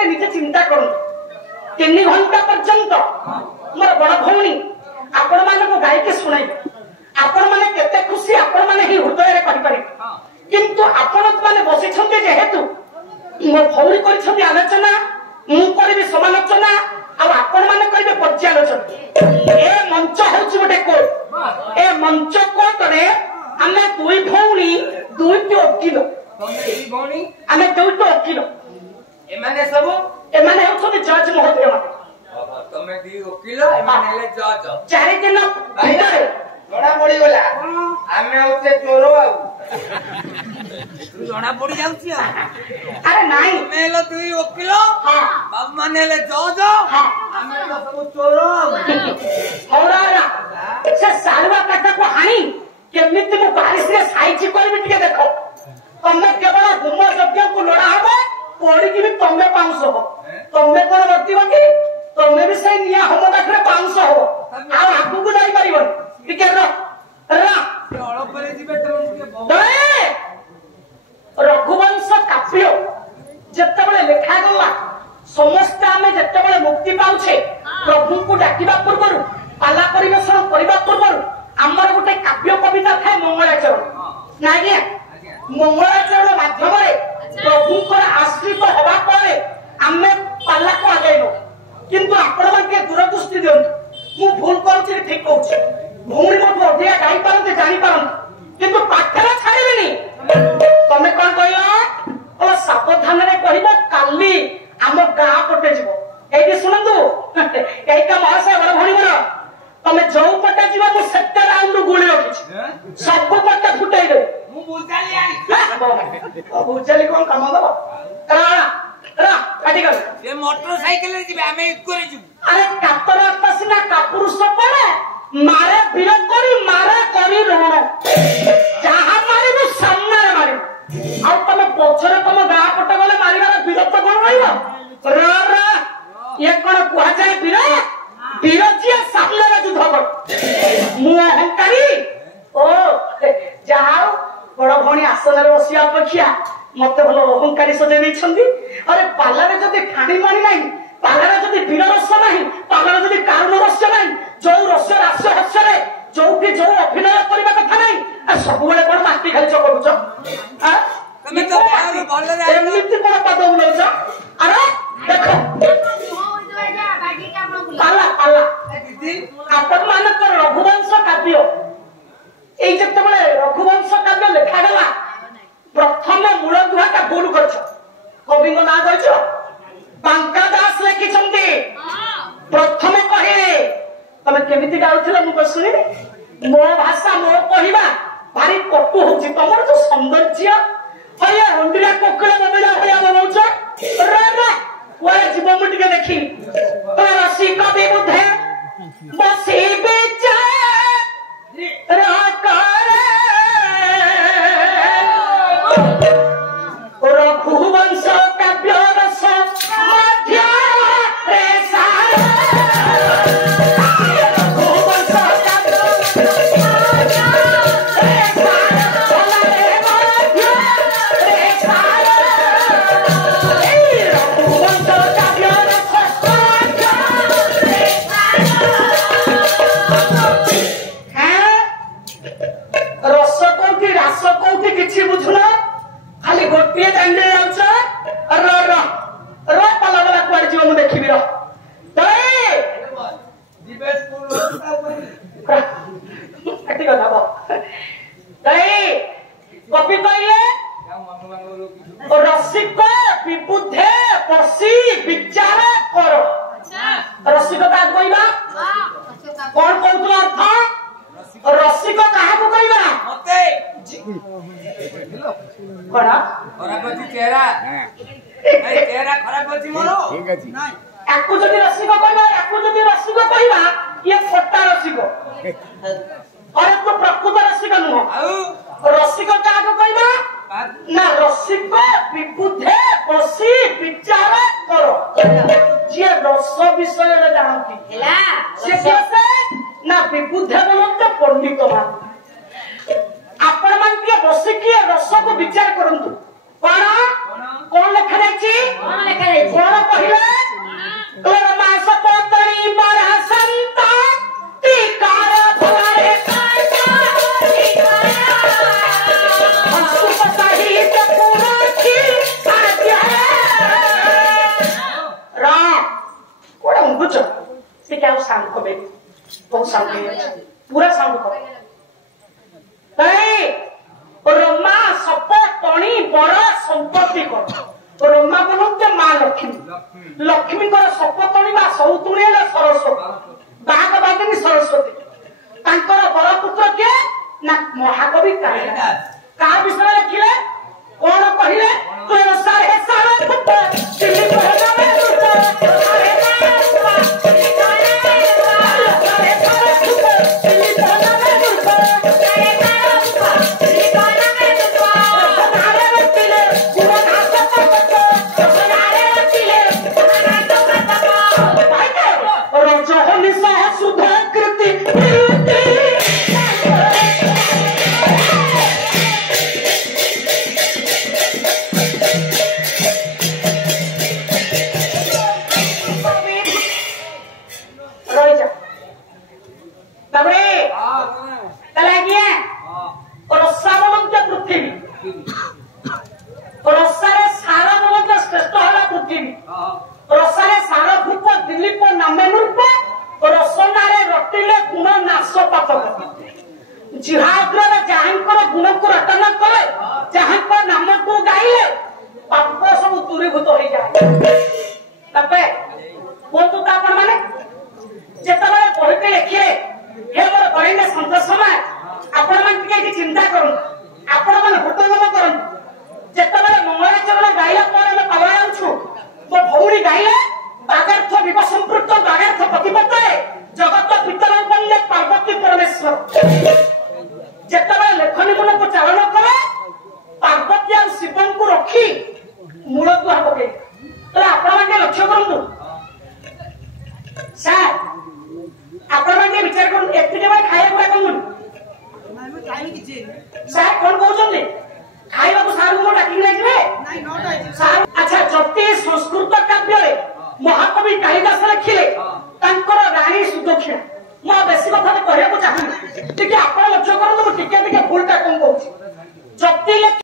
गोटे निजे चिंता कर 3 घंटा पर्यंत मोर बड़ भौणी आपण मानक गायके शुणाई आपण माने केते खुशी आपण माने ही हृदय रे कहि पारि किंतु आपण माने बसी छंते जेहेतु मो भौणी करि छंती आलोचना मु करिबे समालोचना आ आपण माने करिबे पर्यालोचना ए मंच होछि गोटे कोर्ट ए मंच कोर्ट रे आमे दुई भौणी दुईटी वकील भौणी आमे दुईटी वकील एमाने होछथि जज महोदय माने तमे दी वकील एमाने ले जज 4 दिन भितरे जणा पड़ी गला आमे होते चोर आउ तू जणा पड़ी जाउछि अरे नाही मेलो तुई वकील हां बाप माने ले जज हां आमे तो सब चोर हौरारा से सालवा काटा को हानी केमिति मु बारिश रे साइज करबी टिके देखो तमे केवल हुम यज्ञ को लड़ा हबो कोड़ी की भी तमे 500 हो तमे कोन बतिबो की तमे भी सही निया हम देखरे 500 हो आ आगु को जाई परिबो टिके रा अड़ परे जिबे तमे के रघुवंश काव्य जत्ते बेले लेखा गला समस्त आमे जत्ते बेले मुक्ति पाउछे प्रभु को डाकिबा पूर्वरु पाला परिवेषण करिबा पूर्वरु हमर गोटे काव्य कविता थाए मंगलाचरण ना आज्ञा मंगलाचरण माध्यम रे प्रभु को आश्रित होबा परे आमे पाला को आगेनो किंतु आपण मन के दूरदृष्टि दियंतु मु भूल करछि ठीक कहछि भूमि मत अधिया गाई पारते जानि पारन किंतु पाठरा छाड़िबेनी तमे कोन कहलो ओ सावधान रे कहिबो काली हम गां पटे जिवो एठी सुनंतु एही का महाशय बड़ भणी बड़ तमे जौ पटे जिवो मु सेक्टर राउंड गुली रखिछि सब पटे फुटाई दे मु बुझाली आई बुझाली कोन काम दबो रा काटी कर ये मोटरसाइकिल रे जिबे हमें करे जिबु अरे कातर तसिना कापुरुष पड़े मारे विरोध करी रोण जहा मारिबु सामने मारिबु आ तमे पछरे तम गां पटे गले मारिबार विरोध कोन रहिबो रा ये कोन कुहा जाय विरोधी सामने रे युद्ध कर मु अहंकारी ओ जाओ बड़ भणी आसन रे बसिया अपेक्षा मते भलो अहंकारी सजे नै छंदी अरे पाला रे जदी ठाणी मानी नाही पाला रे जदी वीर रस नाही पाला रे जदी कारण रस नाही जो रस रास हसरे जो कि जो अभिनय करबा कथा नाही आ सब बेले कोन माटी खाली चकरुछ आ तमे तो भलो रे एमिति कोन पद उलौछ अरे देखो पाला पाला दीदी आपण मानकर रघुवंश काव्य এই যেতে বলে রঘুবংশ কাব্য লেখা গলা প্রথমে মূল দুহাটা ভুল করছ কবিঙ্গ না কইছ বাঙ্কা দাস লেখিছন্তি প্রথমে কহে তুমি কেমিতি গাউছিল মু শুনি মো ভাষা মো কহিবা ভারি কটু হচ্ছে তোমার তো সৌন্দর্য হইয়া রন্ডিরা কোকড়া ববিলা হইয়া বলছ রে রে ওরে জীব মু টিকে দেখি রসি কবি বুদ্ধে বসি বিচার रघुवंश काव्य रस मध्य रघुवंश किसी बुझुना खाली गोटे जाने जाउछ र र र पाला वाला कुआर जीव मु देखिबि र दे दिबे स्कूल कति कथा बा दे कपि कइले रसिक विबुद्धे पसी विचार कर अच्छा रसिक का कइबा कोन कहतु अर्थ रसिक काहा को कइबा मते कोना खराब अछि चेहरा ए चेहरा खराब अछि मोरो ठीक अछि नाही आकु जदि रसिक कइबा ये फटा रसिक अरे तो प्रकृत रसिक नुह आउ रसिक काहा को कइबा ना रसिक विबुद्धे बसी विचार कर जे रस विषय रे जानती हेला से कैसे ना विबुद्धे बोलते पंडित मान आपण मान के बसी के रस को विचार करंतु कोन लिखा जायछि कोन लेखा जायछि कोन बहुत साउंड पूरा साउंड कर रमा सप टणी बड़ संपत्ति कर रमा बोलते माँ लक्ष्मी लक्ष्मी सप टणी सौतुणी सरस्वती बाघ बागिनी सरस्वती बड़ पुत्र किए ना महाकवि कालिदास क्या विषय लिखिले कौन कहले तो सारे सारे पुत्र दिल्ली पहला में गुण को रटन कले जहाँ नाम को गाइले पाप सब दूरीभूत हो जाए कहतु मैंने जिते बहिटे लिखे हे मोर बड़े सन्तोष समय आपण मैंने चिंता करूँ आपण मैंने हृदयंगम करूँ जिते मंगलाचरण गाइला पाला जाऊँ मो भौणी गाइले बागार्थ विव संपृक्त बागार्थ प्रतिपत्त जगत पितर बने पार्वती परमेश्वर जिते लेखनी गुण को चालन कले पार्वती और शिव को रखी मूल दुआ पकई आपण लक्ष्य करूँ सार आपण विचार करूँ एति खाया कौन सार कौन कहते खावा को सार को डाक सार अच्छा जति संस्कृत काव्य महाकवि कालिदास लिखिले राणी सुदक्षिणा मैं बेसी कथा कहना चाहूँ आप लक्ष्य करूँ भूलटा कौन कहूँ जति